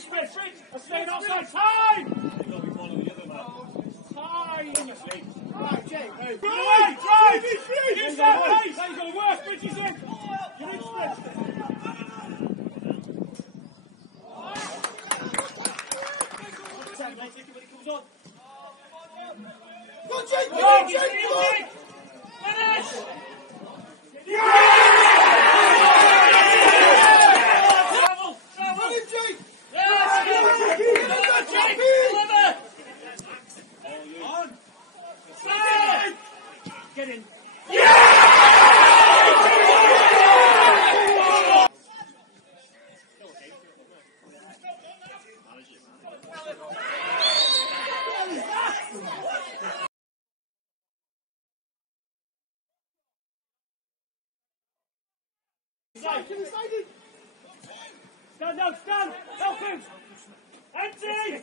Smith. I'm staying outside. Time! Time! Right, Jake. Drive! Use that pace! He's going to work. Bridges in. You need sprint. Mate, take it when it comes on. Go, Jake! Go, Jake! Finish! Get in. Stand now, stand! Help him! Empty!